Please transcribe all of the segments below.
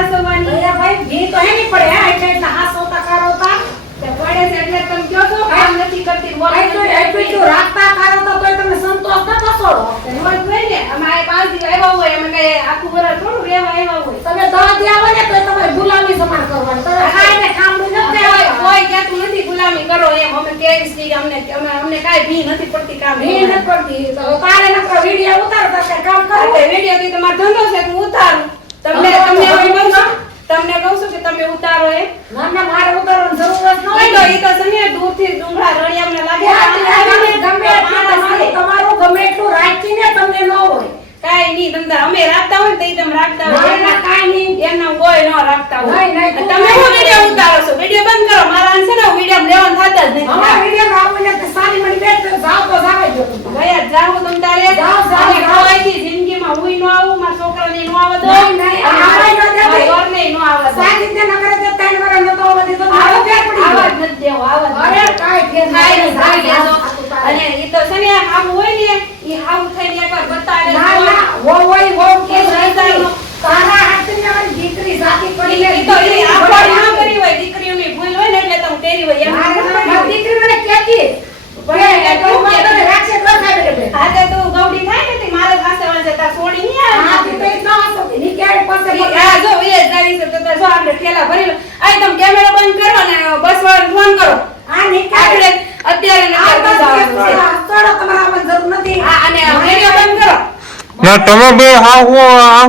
હાસવાની એ ભાઈ ભી તો હે નહીં પડે એટલે હાસોતા કરોતા તે પડે છે એટલે તમે કહો છો કામ નથી કરતી એટલું રાખતા કરોતા તોય તમે સંતોષ ન થશો રોજ હોય ને અમારે 5 દિવસ આવ્યા હોય અમે કઈ આખું વરસ થોડું રહેવા આવ્યા હોય તમે 10 દી આવો ને તો તમારે ગુલામી સમાન કરવાની તમે ખાઈને ખામડું ન કહેવાય કોઈ કહેતું નથી ગુલામી કરો એમ અમે કેવી છે અમને કાઈ ભી નથી પડતી કામ ભી નથી પડતી તો તારે નકરો વિડિયો ઉતારતા કે કામ કરો વિડિયો થી તમારો ધંધો છે હું ઉતારું તમને તમને કહું છું કે તમે ઉતારો એ ના મારે ઉતારવાની જરૂર જ ન ઈ તો સને દૂરથી ડુંગળા રળિયામને લાગે તમારું ગમે એટલું રાખીને તમને ન હોય કાઈ નહીં તમને અમે રાખતા હોય તો ઈ તમે રાખતા હોય ના કાઈ નહીં એમના કોઈ ન રાખતા હોય નહીં તમે હું વિડિયો ઉતારો છો વિડિયો બંધ કરો મારા આન છે ને વિડિયો લેવાનું થતા જ નથી અમાર વિડિયો આવીને તો સારી મણી બેઠ જાવ તો જાવે જો ગયા જાવ તમ તારે જાવ કોઈ જિંદગીમાં હુઈ ન આવું મારા છોકરાને ન આવવા દો નહીં આવાય ન દે ઘરને ન આવવા દો સાચી રીતે ન કરે તો 3 વાર ન તો આવવા દે તો મારો ફેર પડી આવાજ નથી દેવો આવાજ અરે કાઈ ફેર કાઈ નહીં દેજો અને ઈ તો છે ને આમ હોય ને ઈ હાવ થઈને એકવાર બતાવે ના વો કે રહી તારા હાથની મારી દીકરી સાથી પડી ઈ તો ઈ આપણે ના કરી હોય દીકરીઓની ભૂલ હોય ને એટલે તમે કરી હોય એમ મારી દીકરી મને કેતી ભલે તો મને રાખશે તો ખાઈ લે આજે તો ગૌડી થાય ને મારે પાસે વાંચે તા છોડી ની આ આવે તો ન હસો કે ની ક્યારે પાસે આ જો એ જાવી છે તો જો આપણે ઠેલા ભરી લો આ તમે કેમેરા બંધ કરો ને બસ વાર ફોન કરો આ નીકળે અત્યારે ને થોડો તમારા આવવાની જરૂર નથી આ અને વિડિયો બંધ કરો ના તમે બે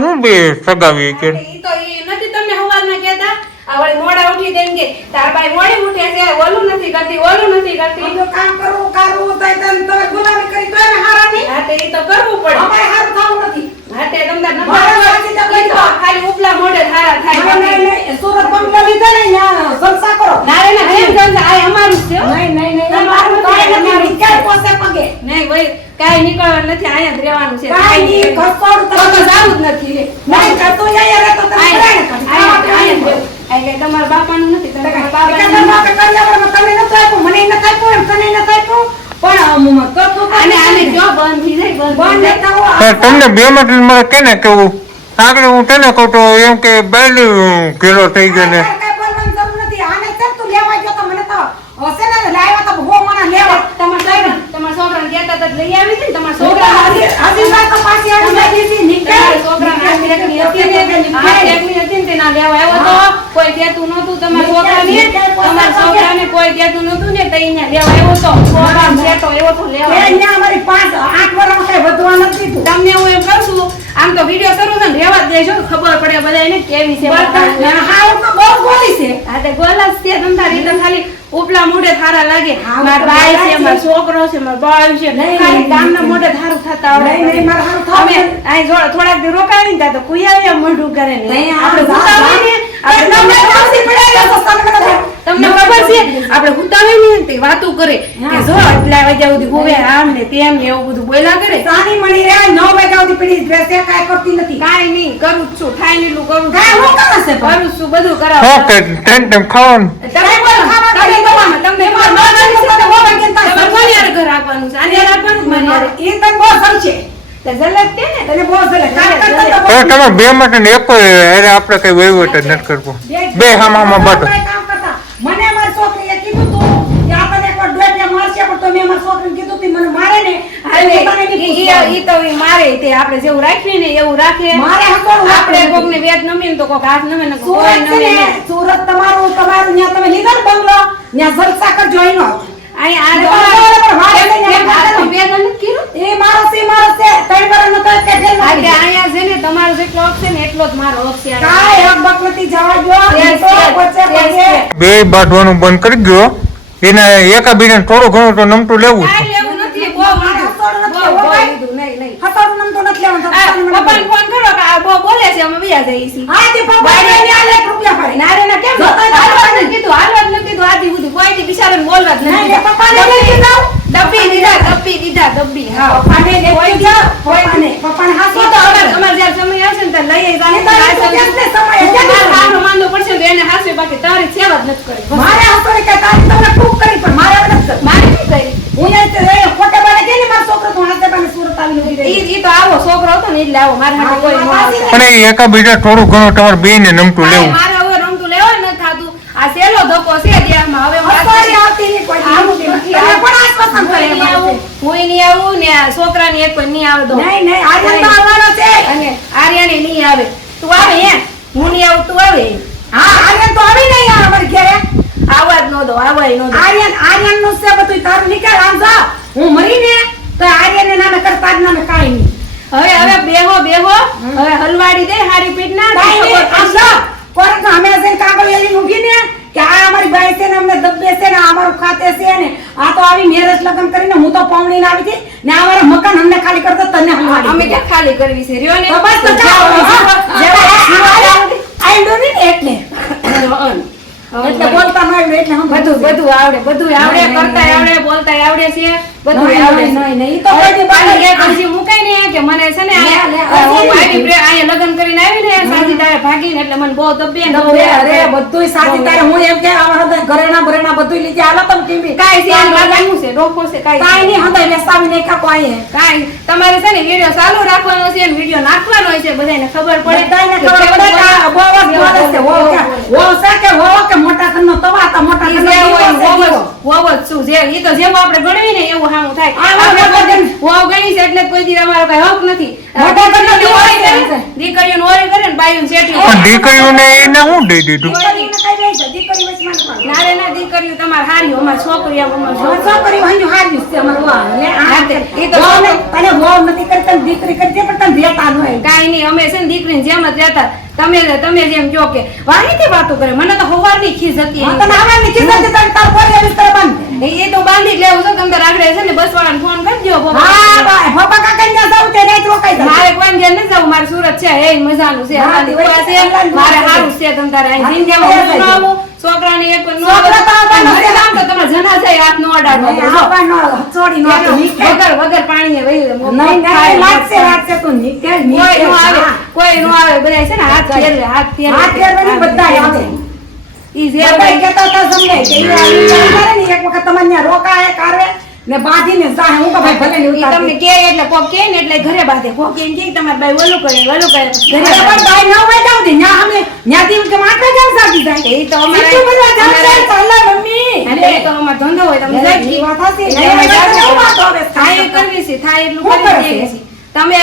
હું બે સગાવી કે ઈ તો ઈ નથી તમને હવારમાં કહેતા આ વળી મોડા ઉઠી દેન કે તાર ભાઈ મોડી ઉઠે છે ઓલું નથી કરતી જો કામ કરવું તો તમે ગુલામી કરી તો એને હારા નહીં હા તે ઈ તો કરવું પડે અમારે હારું થવું નથી હા તે તમને મારા સાચી તો કઈ તો ખાલી ઉપલા મોઢે ધારા થાય નહીં સુરત બંગલો લીધા ને ન્યા જલસા કરો નારે ના કેમ જલસા આ અમારું જ છે હો. નહીં મારું કાઈ નથી નીકળ પોસે પગે નહીં ભાઈ કાઈ નીકળવાનું નથી અહીંયા જ રહેવાનું છે કાઈ નહીં ઘસોડ તો જાવું જ નથી લે નહીં કરતો યાર તો તમે અહીંયા એટલે તમારા બાપાનું નથી તમારા બાપાનું તમે ન થાય મને ન થાય તને ન થાય પણ કરતો આને આને જો બંધ થઈ જાય બંધ થઈ જાય. પણ તમને બે માટે મારે કેને કેવું આગળ હું તને કહું તો એમ કે બેલી ઘેરો થઈ ગયો ને કાઈ બોલવાની જરૂર નથી આને કેમ તું લેવા ગયો તો મને તો હશે ને લાવ્યા તો બહુ મને લેવા તમારા છોકરાને કહેતા હતા લઈ આવી હતી ને તમારા છોકરા હજી વાત તો પાછી આવી દીધી નીકળ છોકરાને આ એકની હતી ને તે ના લેવા આવ્યો તો કોઈ કહેતું નહોતું તમારા છોકરાને કોઈ કહેતું નહોતું ને તઈ ને લેવા આવ્યો તો છોકરાને કહેતો એવો તો લેવા આવ્યો. અહીંયા અમારી 5-8 વર્ષ કઈ વધવા નથી દીધું તમને હું એમ કહું છું આમ તો વિડિયો શરૂ છે ને રહેવા જ દેજો ખબર પડે બધાને કેવી છે હા હું તો બહુ ગોળી છે આ તે ગોલસ છે ધંધા રીતે ખાલી ઉપલા મોઢે થારા લાગે હા, માર તો ભાઈ બરાબર છે છે. માર છોકરો છે માર બાળ છે નહીં, ખાલી નહીં, ગામના નહીં. મોઢે થારું થતા આવડે નહીં, મારે હારું થાવું અમે નથી. અહીં થોડાક દી રોકાણી તા તો કુયાવ્યા મોઢું કરે ને નહીં, આપણે જા, હુતા જા. હોય ને આપણે તમને ખબર પડાય તો તમને ખબર છે આપણે હુતા હોય ને તે વાતું કરે કે જો એટલા વાગ્યા સુધી હોવે આમ ને તેમ ને એવું બધું બોલ્યા કરે સાની મણી રે 9 વાગ્યા સુધી પડી ડ્રેસ એ કાઈ કરતી નથી કાઈ નહીં કરું જ છું થાય એટલું કરું છું. કાઈ હું કરે છે કરું જ છું બધું કરાવું ઓકે ટાઈમ ખાવાનું તમે બોલો તમને કોની હારે ઘર આપવાનું છે આની હારે આપવાનું જ મારી હારે એ તને બહુ સમજે તો જલત કે ને તને બહુ સમજે કામ કરતા તો હવે તમે બે માટે ને એક આપણે કઈ વહીવટ જ નથી કરવો બે હામાં બાટો કામ કરતા મને મારી છોકરીએ કીધું તું કે આપણને એક વાર ડોટિયા મારશે પણ તો મેં મારી છોકરીને કીધું તું મને મારે ને ઈ તો ઈ મારે તે આપણે જેવું રાખીએ ને એવું રાખે મારે હકોડું આપણે કોકને વેદ નમીને તો કોક હાથ નમે ને કોઈ સુરત છે નમે ને નહીં. સુરત તમારું ત્યાં તમે લીધા ને બંગલો ત્યાં જલસા કરજો એનો અહીંયા આ ને તો તમારા વાળે ને કેમ હાથમાં વેદ નથી કર્યું? એ મારો છે 3 વર્ષનો તો કે જેલ માં આજે અહીંયા છે ને તમારો જેટલો હક છે ને એટલો જ મારો હક છે કાઈ હક બકવતી જવા દો Yes, તો yes, વચ્ચે yes, વચ્ચે yes. બે બાંધવાનું બંધ કરી ગયો એને એકાબીજાને થોડું ઘણું તો નમતું લેવું જ. કાંઈ લેવું નથી બહુ લીધું બહુ લીધું નહીં નહીં હતારું નામ તો નથી લેવાનું આ પપ્પાને ફોન કરો કે આ બહુ બોલે છે અમે બીજા જઈએ છીએ હા તે પપ્પા ને 1 રૂપિયા પડે ના રે ના કેમ હાલવા જ નથી કીધું આથી બધું કોઈથી બિચારાને બોલવા જ નથી નહીં, પપ્પાને લઈ જાઓ. ડબ્બી દીધા હા પપ્પાને લઈ જાઓ પપ્પાને હાસો ઈ તો અમાર જ્યારે સમય આવશે ને ત્યારે લઈ મારે માંદો પડશે તો એને હાસે બાકી તારી સેવા જ નથી કરી હાસો કે તારી તમને ખૂબ કરી પણ મારે નથી મારે શું કરી હું અહીં તે ખોટે બાને કે ને મારો છોકરો તો હાથે બાને સુરત આવી ઈ તો આવો છોકરો હતો ને એટલે આવો મારા હાથે કોઈ ન આવતા. પણ એ એકાબીજા થોડું ઘણું તમારે બેયને નમતું હા, લેવું. મારે હવે રમતું લેવા ન થાતું. આ સેલો ધક્કો છે દેહમાં. હવે હું હસવાડી આવતી નહીં કોઈ દી. આવું તમે નથી. પણ આશ્વાસન કરે હુંય નહીં અમારે. આવું, હુંય નહીં આવું ને આ છોકરાને એક કોઈ નહીં આવે દો. નહીં નહીં આર્યન તો આવવાનો છે. અને આર્યાને નહીં આવે. તું આવે હે? હું નહીં આવું, તું આવે. હા આર્યન તો આવી નહીં આવે અમારી ઘરે. આવા જ ન દો, આવાય ન દો. આર્યન નું છે બધું તારું નીકળ આમ જા. હું મરી ને તો આર્યન નામે કરતા જ નામે કાંઈ નહીં. હવે બેહો હવે હલવાડી દે હારી પીઠના. કાંઈ નહીં આમ જા. કોણ તો અમે જઈને કાગળ એલી મૂકી ને કે આ અમારી બાઈ છે ને અમને દબ્બે છે ને આ અમારું ખાતે છે ને આ તો આવી મેરેજ લગ્ન કરીને હું તો પાવણીને આવી હતી ને આ અમારા મકાન અમને ખાલી કરતો તને હલવાડી અમે ક્યાં ખાલી કરવી છે રહ્યો ને. તો બસ તો આઈ ડો ને એટલે એટલે બોલતા ન આવડે એટલે હમ બધું આવડે, બધું આવડે, કરતાય આવડે, બોલતાય આવડે છે, બધું નહીં, આવડે નહીં, છે. નહીં, ઈ તો કોઈ દી અને બાકી એક હજી મુકાય ને કે મને છે ને લે, હું લે, આવી અહીંયા લગ્ન કરીને આવી ને સાજી તારે ભાગીને એટલે મને બહુ દબ્બે ને અરે અરે બધુંય સાચી તારે હું એમ કે અમારા ઘરેણા ભરેણા બધુંય લીધે હાલો તમે ટીવી કાંઈ છે એમ લાગ્યું છે, ડોફો છે, કાંઈ કાંઈ છે. નહીં હંધાઈ લેસાવીને એકા કોઈ કાંઈ તમારે છે ને વિડીયો ચાલુ રાખવાનો છે અને વિડીયો નાખવાનો છે, બધાને ખબર પડે બધાયને ખબર પડે કે આ બહુ જ બોલે છે વહુ કે વહુ છે કે વહુ કે મોટા ઘરનો તવા હતા મોટા ઈ ઘરનો જે હોય દીવો છે, દીવો. વહુ જ શું છે, ઈ તો જેવું આપણે ગણવી ને એવું હામું થાય. આ આપણે મોટા કોઈ દી વહુ ગણી છે એટલે કોઈ દી અમારો કઈ હક નથી. મોટા ઘરનો દીવો ઓરી કરે છે. ને, દીકરીઓને ઓરી કરે ને બાઈઓને શેઠી પણ દીકરીઓને એને શું દઈ દીધું? દીકરીને કઈ રહી છે દીકરી વચમાં ન પડે. ના રે ના, દીકરીઓ તમારે હારી, અમારી છોકરીઓ અમારી છોકરીઓ. છોકરી હંજુ હાર્યું છે અમારું વાહ. ને આ હા તે, ઈ તો વહુ ને- તને વહુ નથી કરતા ને દીકરી કરતી પણ તને રહેતા ન હોય. કાંઈ નહીં, અમે છે ને દીકરીની જેમ જ રહેતા. તમે જેમ કહો કે વાણીથી વાતો કરે, મને તો હવારની ખીજ હતી હા, એની. તને આવવાની ખીજ હતી તને તાર પોરિયા બિસ્તર બાંધ. એ તો બાંધી જ લેવું છે. તમે તાર આગળ છે ને બસ વાળાને ફોન કરજો. હા ભાઈ બાપા કાકાને ત્યાં જાવું તે રાત રોકાઈ જાય. મારે કોઈ ઘેર નથી જવું, મારે સુરત છે, એ મજાનું છે, હા, અમારી તે કુવા છે, હોય, મારે હોય. સારું છે. તમે તારે અહીં હા, જિંદગીમાં તે હું ન હોય. આવું, છોકરાને એક પણ ન છોકરા તો આવું. આવવાના છે. આમ તો તમારે જનાઝાએ હાથ ન અડાડવો. નહીં, આવવાનો હચોડી નો હતો. નીકળ. વગર પાણીએ વહી જાય. નહીં, નહીં, લાગશે તું નીકળ, કોઈ નીકળ. નો આવે, હા. કોઈ નો આવે, બધા છે ને હાથ ફેરવે, હાથ ફેરવે. હાથ ફેરવાની બધાય આવે. ઈ જે બધાય કહેતા હતા સમજાય કે ઈ આ વિચાર કરે ને એક વખત તમારે ત્યાં રોકાય કારવે ને બાંધીને જાહે. હું કહું ભાઈ ભલે ને ઈ તમને કે એટલે કોક કે ને એટલે ઘરે બાંધે, કોક એમ કે તમારે બાઈ ઓલું કરે ઘરે ઘરે બાંધે. પણ બાઈ ન હોય જાવ દે ન્યા અમે ન્યાથી કે માથે જાવ સાગી જાય. ઈ તો અમારે સીધું બધા જાવ જાય, ચાલે મમ્મી. એટલે એ તો અમારો ધંધો હોય, તમે એટલે જાગી. ઈ વાત હશે. એટલે નહીં, અમે નહીં, જાગી. નહીં, વાત હવે થાય એ કરવી છે, થાય એટલું શું કરી કરે દઈએ છે? છીએ. તમે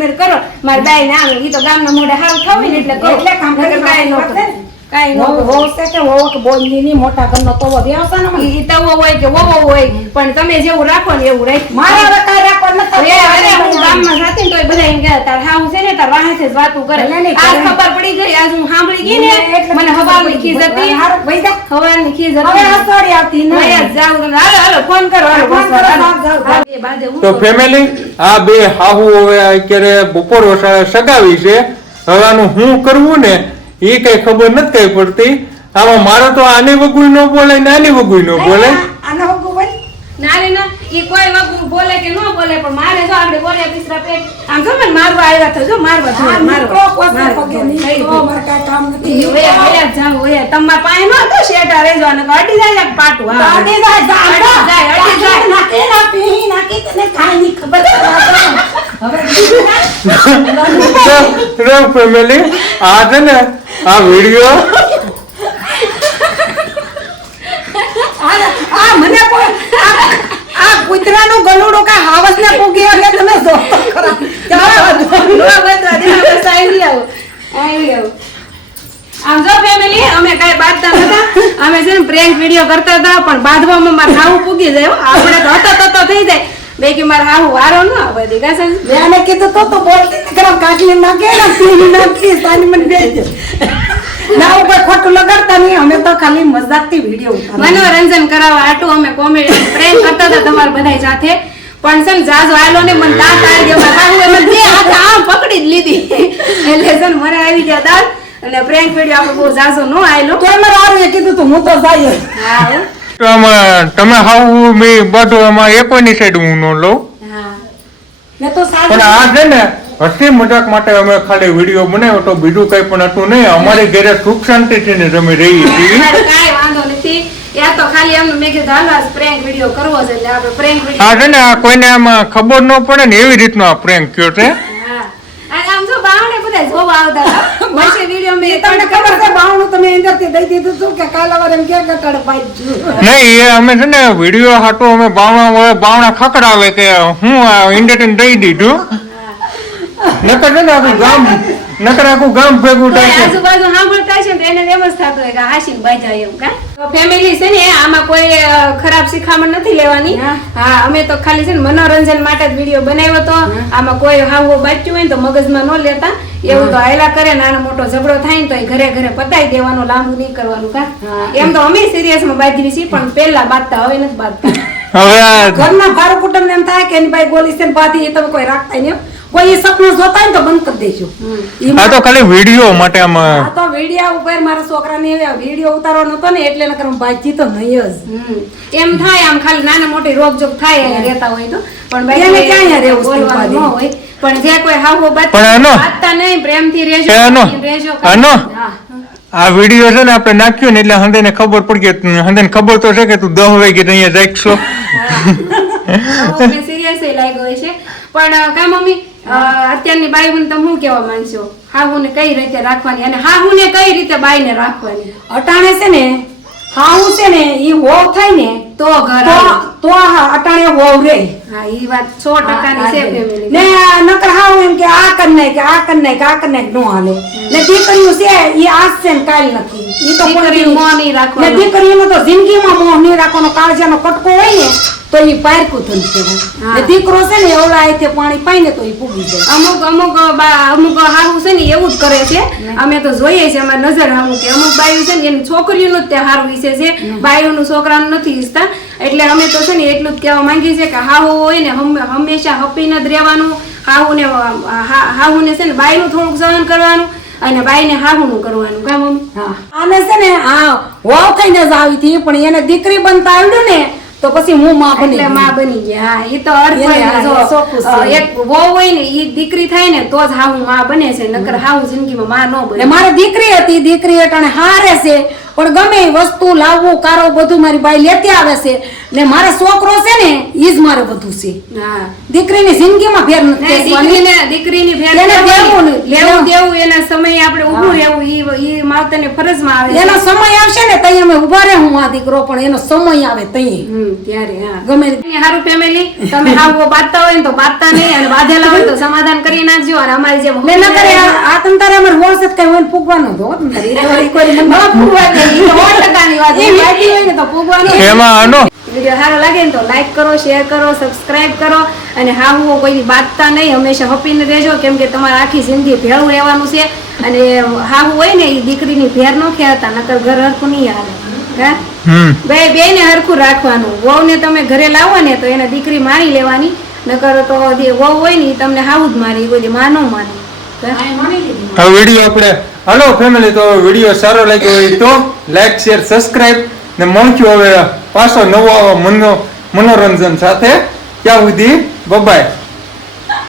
મોર કરો, મારી બાઈ ના આવે, ઈ તો ગામના મોઢે હાવ ખાવી ને એટલે કરો. એટલે કામ કરી નકર કાંઈ ન વાત કરો. છે ને. કાંઈ ન વહુ કરો. વહુ છે કે વહુ કે બોલની ની મોટા ઘરનો તવો વ્યવસાય ને મને. ઈ તવો હોય કે વવો હોય, પણ તમે જેવું રાખો ને એવું રાખી. મારે હવે કાંઈ રાખવા નથી. અરે હું ગામમાં જાતી ને તોય બધા એમ કહેતા, તાર હાહુ છે ને તાર વાહેથી જ વાતું કરે. ભલે નહીં, આજ ભલે. ખબર પડી ગઈ, આજ હું સાંભળી ગઈ ને એટલે મને હવારની ખીજ હતી. હારું, વઈ જા. હવારની ખીજ હવે હતી. હસવાડી આવતી નહીં. વયા જ જાઉં તમે. હાલો હાલો ફોન કરો, હાલો ફોન કરો, હાલો. જાઓ, જાઓ, જાઓ. એ બાંધે હું તો કરું. ફેમિલી આ બે હાહુ હવે અત્યારે બપોર વસાળે સગાવી છે. હવે આનું શું કરવું ને એ કઈ ખબર નથી કઈ પડતી. આમાં મારે તો આની વગુય ન બોલે ને આની વગુય ન બોલે. આને હું કહું ભાઈ? ના રે ના, ઈ કોઈ વગર બોલે કે ન બોલે, પણ મારે જો આપણે બોલ્યા પીસરા પેટ આમ જો મને મારવા આવ્યા તો જો મારવા આ જોઈએ, નીકળો, પોસા પગે નીકળો, મારે કાંઈ કામ નથી. વયા જાવ વયા. તમારા પાસે ન હતો શેઠા રેજો અને અડી જાય એક પાટું. હા. અડી જાય, જા, અડી જાય, અડી જાય. નાખી, નાખી, નાખી, તને કાંઈ નહીં ખબર. હવે ફેમિલી આ છે ને આ વિડીયો આ મને કોઈ આ કૂતરાનું ગલુડું કા હાવસને પૂગી એટલે તમે જો ખરા. નો બંધવા દે, બસ આવી આવો. આવી આવો. આમ જો ફેમિલી અમે કાંઈ બાંધતા નતા, અમે છે ને પ્રેન્ક વિડીયો કરતા હતા, પણ બાંધવામાં મારે હાવું પૂગી જાય હો. આપણે તો હતો થઈ જાય બે કે મારે હાવું વારો ન આવે દીકા છે. મેં કીધું તો તું બોલતી ને ખરાબ કાઢી નાખે ને પીડી નાખી સાની મને બેજ ના ઉપર ખોટું લગાડતા નહીં. અમે તો ખાલી મજાકથી વિડીયો ઉતારવા. મનોરંજન કરાવવા આટું અમે કોમેડી પ્રેન્ક કરતા હતા તમારા બધા સાથે. પણ છે ને જાજો આયલો ને મને દાંત આવી ગયો. મારા હાહુએ મને બે હાથે આમ પકડી જ લીધી. એટલે છે ને મને આવી ગયા દાંત. અને પ્રેન્ક વિડીયો આપણે બહુ જાજો ન આયલો. તો એમાં આવીએ કીધું તું હું તો જાય. હા હો. તો આમાં તમે હાહુ મેં બધું આમાં એકોની સાઈડ હું ન લઉં. હા. ને તો પણ સારું આ છે ને હસી મજાક માટે અમે ખાલી વિડીયો બનાવ્યો તો બીજું કઈ પણ હતું નહીં. અમારી ઘરે સુખ શાંતિથી ને અમે રહીએ છીએ. મારે કાંઈ વાંધો નથી. યા તો ખાલી એમ મેં કીધું હાલો આજ prank video કરવો છે એટલે આપણે prank video આ છે ને આ કોઈને આમાં ખબર ન પડે ને એવી રીતનો આ પ્રેન્ક કયો છે. હા અને આમ જો બાવણે બધા જોવા આવતા હતા પછી વિડિયો મેં તમને ખબર છે બાવણું તમે અંદરથી દઈ દીધું હતું કે કાલ સવારે એમ કે ગટડ પાઈ નહીં એ અમે છે ને વિડીયો હાટો અમે બાવણા ખકડાવે કે હું ઇન્ડેટન દઈ દીધું. નકર છે ને આખું ગામ ભેગું તો થાય છે. આજુબાજુ સાંભળતા છે ને તો એને એમ જ થતું હોય કે હાસીને બાજા એવું કા તો ફેમિલી છે ને આમાં કોઈ ખરાબ શિખામણ નથી લેવાની. હા અમે તો ખાલી છે ને મનોરંજન માટે જ વિડીયો બનાવ્યો તો આમાં કોઈ હાવો બાચ્યું હોય ને તો મગજમાં ન લેતા એવું તો આયલા કરે નાનો મોટો ઝઘડો થાય ને તો એ ઘરે ઘરે પતાઈ દેવાનો લાંબુ નહીં કરવાનું કા એમ તો અમે સિરિયસમાં બાંધવી છીએ પણ પહેલા બાંધતા હવે નથી બાંધતા. હવે આ ઘરના ભારો કુટુંબ એમ થાય કે એની ભાઈ ગોલી છે ને બાધી એ તમે કોઈ રાખતા નહીં કોઈ એ સપનું જોતા હોય ને તો બંધ કરી દેજો. આ તો ખાલી વિડીયો માટે આમાં આ તો વિડિયા ઉપર મારા છોકરાને વિડિયો ઉતારવાનો હતો ને એટલે નકર ભાજી તો નહીં જ એમ થાય આમ ખાલી નાના મોટી રોકજોક થાય અહીંયા રહેતા હોય તો પણ એને બાકી ક્યાં અહીંયા રહેવું છે બોલવાનું ન હોય પણ જે કોઈ હાવો પણ આનો- બાંધતા નહીં પ્રેમથી રહેજો આનો- રહેજો આનો? હા આ વિડીયો છે ને આપણે નાખ્યો ને એટલે હંદેને ખબર પડી કે હંદેને ખબર તો છે કે તું 10 વાગે અહીંયા જાગશો. સિરિયસ લાગ્યો હોય છે પણ કા મમ્મી અત્યારની બાઈઓને તમે શું કહેવા માંગશો હાહુને કઈ રીતે રાખવાની અને હાહુને કઈ રીતે બાઈને રાખવાની અટાણે છે ને હાઉ છે ને ઈ હોવ થાય ને તો ઘર તો આવે. તો હા અટાણે હોવ રે હા ઈ વાત 100% ની છે ફેમિલી ને નકર હાવ એમ કે આ કર નાખ આ કર નાખ આ કર નાખ નો હાલે ને દીકરીઓ છે ઈ આજ છે ને કાલ નથી ઈ તો દીકરીનું મોં નહીં ને રાખવાનું. દીકરીનો તો જિંદગીમાં મોહ નહીં રાખવાનો કાળજાનો કટકો હોય ને તો ઈ પારકું થન હા. છે ને દીકરો છે ને એવડા આઈથી પાણી પાઈને તો ઈ પૂગી જાય અમુક હાહુ છે ને એવું જ કરે છે અમે તો જોઈએ છે અમારી નજર હામું કે અમુક બાયું છે ને એની છોકરીઓનું જ તે હારું વિશે છે બાયુનું છોકરાનું નથી ઈચ્છતા એટલે અમે તો છે ને એટલું જ કહેવા માંગીએ છીએ કે હાહુ હોય ને હંમેશા હપીને જ રહેવાનું હાહુને છે ને બાયનું થોડુંક સહન કરવાનું અને બાઈને હાહુનું કરવાનું કા મમ્મી હા આને છે ને આ હોવ થઈને જ આવી હતી પણ એને દીકરી બનતા આવડ્યું ને તો પછી હું માં બની એટલે ગઈ. માં બની ગયા હા એ તો અર્થ એને હોય ને. આ જો, ચોખ્ખું છે. એક વહુ હોય ને ઈ દીકરી થાય ને તો જ હાહુ માં બને છે નકર હાહુ જિંદગીમાં માં ન ને બને મારે દીકરી હતી દીકરી અટાણે હારે છે પણ ગમે એ વસ્તુ લાવવું કારો બધું મારી બાઈ લેતી આવે છે ને મારો છોકરો છે ને ઈ જ મારે બધું છે હા દીકરીની જિંદગીમાં ફેર નથી નહીં, દીકરીની ભેટ એને દેવું નહીં. લેવું દેવું એના સમયે આપણે ઊભું રહેવું ઈ માવતરની ફરજમાં આવે છે. એનો સમય આવશે ને તઈ અમે ઉભા રહે હું આ દીકરો પણ એનો સમય આવે તઈ ત્યારે હા ગમે હારું ફેમિલી તમે હાવો બાંધતા હોય ને તો બાંધતા નહીં અને બાંધેલા હોય તો સમાધાન કરી નાખજો અને અમારી જેમ ને ન કરે આ તમ તારે અમારે હોશ જ કઈ હોય ને ફૂગવાનો તો હોત ને તારે. ઈ તો વળી કોઈ મને ન ફૂગવા દે, ઈ તો 100% ની વાત. એ બાકી હોય ને તો ફૂગવાનો એમાં આનો વિડીયો સારો લાગે ને તો લાઈક કરો શેર કરો સબસ્ક્રાઇબ કરો અને હાહુઓ કોઈ બાંધતા નહીં હંમેશા હપીને રહેજો કેમ કે તમારે આખી જિંદગી ભેળું રહેવાનું છે અને હાહુ હોય ને એ દીકરીની ભેર ન ખેરતા નકર ઘર હરખું નહીં હાલે હા બે ને હરખું રાખવાનું વહુને તમે ઘરે લાવો ને તો એને દીકરી મારી લેવાની નકર તો જે વહુ હોય ને ઈ તમને હાવું જ મારે કોઈ માં ન માને હવે વિડીયો આપણે હાલો ફેમિલી તો વિડીયો સારો લાગ્યો હોય તો લાઈક શેર સબસ્ક્રાઇબ ને મળશું હવે પાછો નવો મનોરંજન સાથે ત્યાં સુધી બાય.